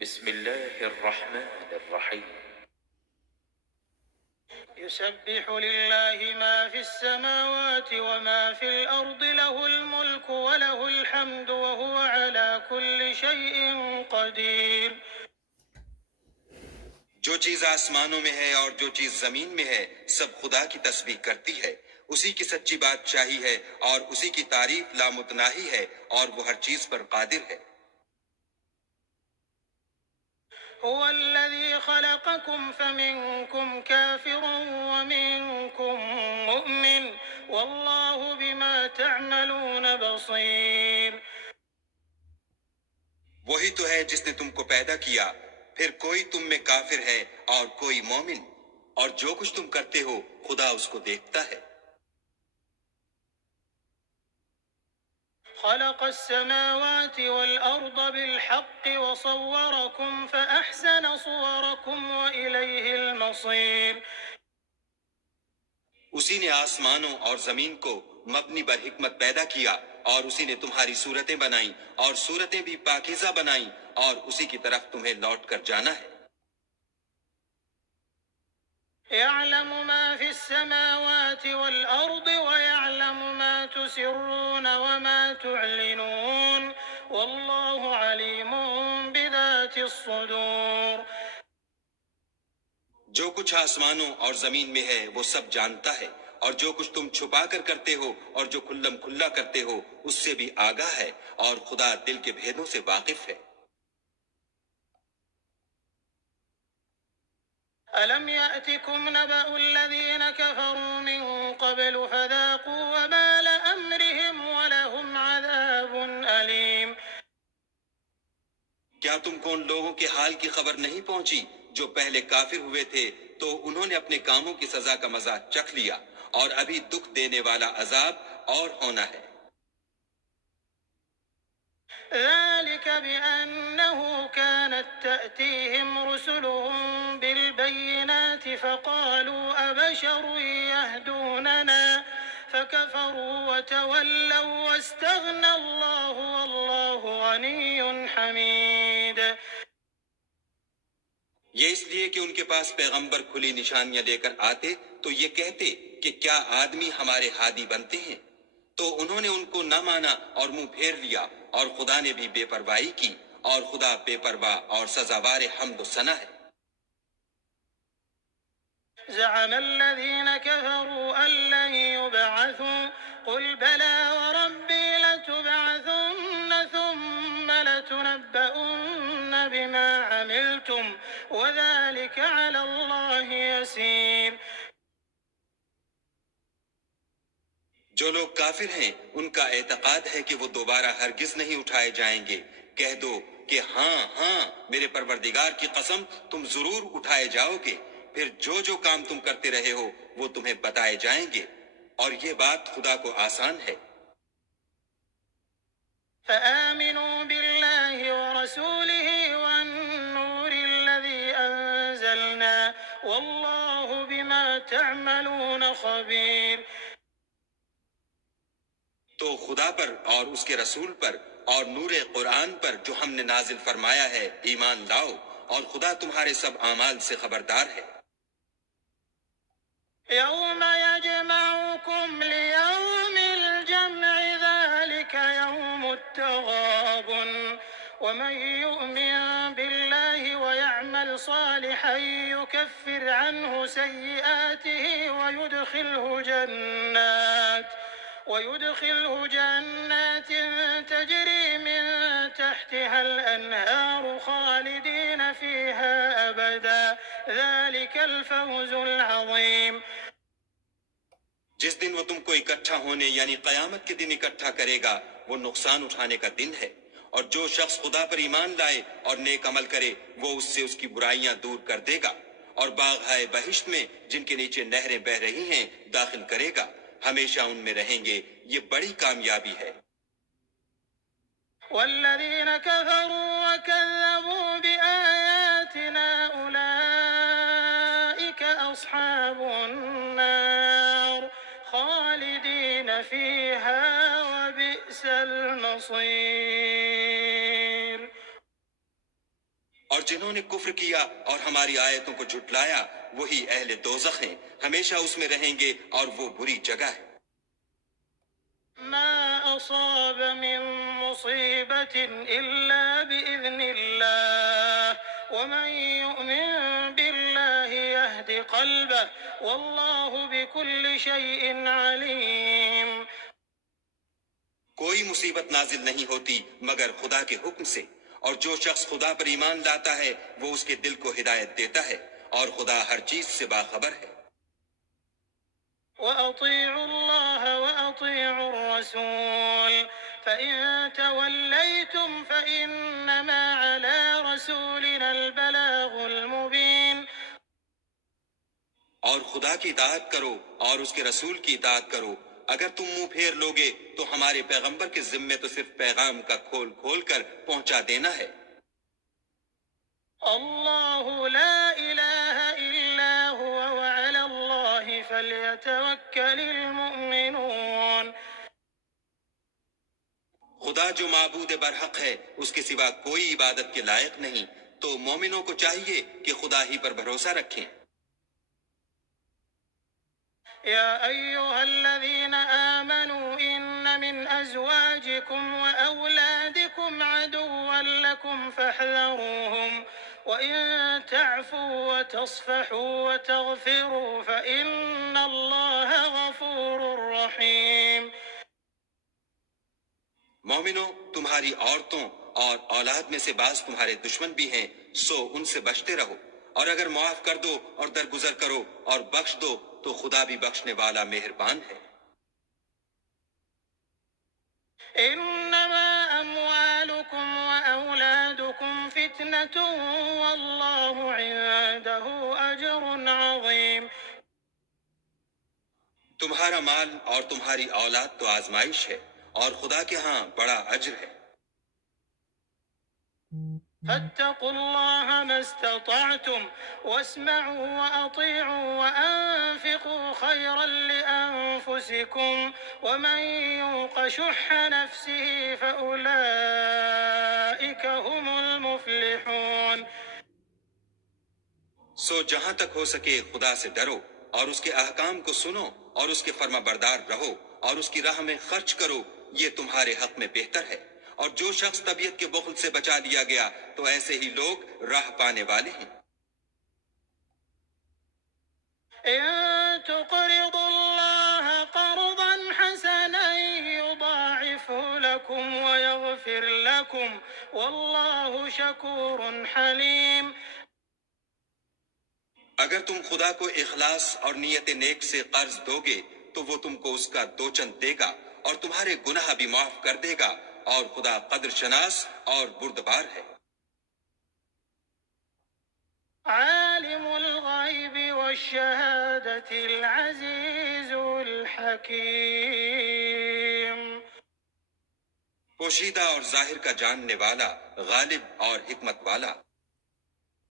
بسم الله الرحمن الرحيم. يسبح لله ما في السماوات وما في الأرض له الملك وله الحمد وهو على كل شيء قدير. جو چیز آسمانوں میں ہے اور جو چیز زمین میں ہے سب خدا کی تسبیح کرتی ہے. اسی کی سچی بادشاہی ہے اور اسی کی تعریف لامتناہی ہے اور وہ ہر چیز پر قادر ہے. هو الذي خلقكم فمنكم كافر ومنكم مؤمن والله بما تعملون بصير. وہی تو ہے جس نے تم کو پیدا کیا، پھر کوئی تم میں کافر ہے اور کوئی مومن، اور جو کچھ تم کرتے ہو خدا اس کو دیکھتا ہے. خلق السماوات والأرض بالحق وصوركم فأحسن صوركم وإليه المصير. اسی نے آسمانوں اور زمین کو مبنی بر حکمت پیدا کیا اور اسی نے تمہاری صورتیں بنائیں اور صورتیں بھی پاکیزہ بنائیں اور اسی کی طرف تمہیں لوٹ کر جانا ہے. يعلم ما في السماوات والأرض ويعلم ما تسرون وما تعلنون والله عليم بذات الصدور. جو کچھ آسمانوں اور زمین میں ہے وہ سب جانتا ہے، اور جو کچھ تم چھپا کر کرتے ہو اور جو کھلم کھلا کرتے ہو اس سے بھی آگاہ ہے، اور خدا دل کے بھیدوں سے واقف ہے. ألم يأتكم نبأ الذين كفروا من قبل فذاقوا وبال أمرهم ولهم عذاب أليم. کیا تم کو ان لوگوں کے حال کی خبر نہیں پہنچی جو پہلے کافر ہوئے تھے تو انہوں نے اپنے کاموں کی سزا کا مزہ چکھ لیا، اور ابھی دکھ دینے والا عذاب اور ہونا ہے. ذلك بأنه كانت تأتيهم رسلهم بالبينات فقالوا أبشر يهدوننا فكفروا وتولوا واستغنى الله والله غني حميد. یہ اس لیے کہ ان کے پاس پیغمبر کھلی نشانیاں لے کر آتے تو یہ کہتے کہ کیا آدمی ہمارے ہادی بنتے ہیں، تو انہوں نے ان کو نہ مانا اور منہ پھیر لیا، اور خدا نے بھی بے پرواہی کی، اور خدا بے پرواہ اور سزاوار حمد و ثنا ہے. زعم الذين كفروا أن لن يبعثوا قل بلى وربي لتبعثن ثم لتنبؤن بما عملتم وذلك على الله يسير. جو لوگ کافر ہیں ان کا اعتقاد ہے کہ وہ دوبارہ ہرگز نہیں اٹھائے جائیں گے. کہہ دو کہ ہاں ہاں میرے پروردگار کی قسم تم ضرور اٹھائے جاؤ گے، پھر جو جو کام تم کرتے رہے ہو وہ تمہیں بتائے جائیں گے، اور یہ بات خدا کو آسان ہے. فآمنوا بالله ورسوله والنور الذي أنزلنا والله بما تعملون خبير. تو خدا پر اور اس کے رسول پر اور نور قرآن پر جو ہم نے نازل فرمایا ہے ایمان لاؤ، اور خدا تمہارے سب اعمال سے خبردار ہے. يوم يجمعكم ليوم الجمع ذلك يوم التغابن ومن يؤمن بالله ويعمل صالحا يكفر عنه سيئاته ويدخله جنات تجري من تحتها الأنهار خالدين فيها أبدا ذلك الفوز العظيم. جس دن وہ تم کو اکٹھا ہونے یعنی قیامت کے دن اکٹھا کرے گا وہ نقصان اٹھانے کا دن ہے، اور جو شخص خدا پر ایمان لائے اور نیک عمل کرے وہ اس سے اس کی برائیاں دور کر دے گا، اور باغ ہائے بہشت میں جن کے نیچے نہریں بہ رہی ہیں داخل کرے گا، ہمیشہ ان میں رہیں گے. یہ بڑی کامیابی ہے. والذين كفروا وكذبوا بآياتنا أولئك أصحاب النار خالدين فيها وبئس المصير. اور جنہوں نے کفر کیا اور ہماری آیتوں کو جھٹلایا وہی اہل دوزخ ہیں، ہمیشہ اس میں رہیں گے اور وہ بری جگہ ہے۔ ما أصاب من مصيبة إلا بإذن الله ومن يؤمن بالله يهد قلبه والله بكل شيء عليم۔ کوئی مصیبت نازل نہیں ہوتی مگر خدا کے حکم سے، اور جو شخص خدا پر ایمان لاتا ہے وہ اس کے دل کو ہدایت دیتا ہے، اور خدا ہر چیز سے باخبر ہے۔ وأطيعوا الله وأطيعوا الرسول فإن توليتم فإنما على رسولنا البلاغ المبين۔ اور خدا کی اطاعت کرو اور اس کے رسول کی اطاعت کرو، اگر تم منہ پھیر لوگے تو ہمارے پیغمبر کے ذمے تو صرف پیغام کا کھول کھول کر پہنچا دینا ہے۔ الله لا إله إلا هو وعلى الله فليتوكل المؤمنون۔ خدا جو معبود برحق ہے اس کے سوا کوئی عبادت کے لائق نہیں، تو مومنوں کو چاہیے کہ خدا ہی پر بھروسہ رکھیں۔ يا أيها الذين آمنوا إن من أزواجكم وأولادكم عدوا لكم فاحذروهم وإن تعفوا وتصفحوا وتغفروا فإن الله غفور رحيم۔ مومنو، تمہاری عورتوں اور اولاد میں سے بعض تمہارے دشمن بھی ہیں، سو ان سے بچتے رہو، اور اگر معاف کر دو اور درگزر کرو اور بخش دو تو خدا بھی بخشنے والا مہربان ہے۔ إنما أموالكم وأولادكم فتنة والله عنده أجر عظيم۔ تمہارا مال اور تمہاری اولاد تو آزمائش ہے، اور خدا کے ہاں بڑا اجر ہے۔ فاتقوا الله ما استطعتم واسمعوا وأطيعوا وأنفقوا خيرا لأنفسكم ومن يوق شح نفسه فأولئك هم المفلحون۔ سو جہاں تک ہو سکے خدا سے ڈرو اور اس کے احکام کو سنو اور اس کے فرما بردار رہو اور اس کی راہ میں خرچ کرو، یہ تمہارے حق میں بہتر ہے۔ اور جو شخص طبیعت کے بخل سے بچا لیا گیا تو ایسے ہی لوگ راہ پانے والے ہیں۔ إن تقرضوا الله قرضا حسنا يضاعفه لكم ويغفر لكم والله شكور حليم۔ اگر تم خدا کو اخلاص اور نیت نیک سے قرض دو گے تو وہ تم کو اس کا دو چند دے گا اور تمہارے گناہ بھی معاف کر دے گا، اور خدا قدر شناس اور بردبار ہے۔ عالم الغيب والشهادة العزيز الحكيم۔ پوشیدہ اور ظاہر کا جاننے والا، غالب اور حکمت والا۔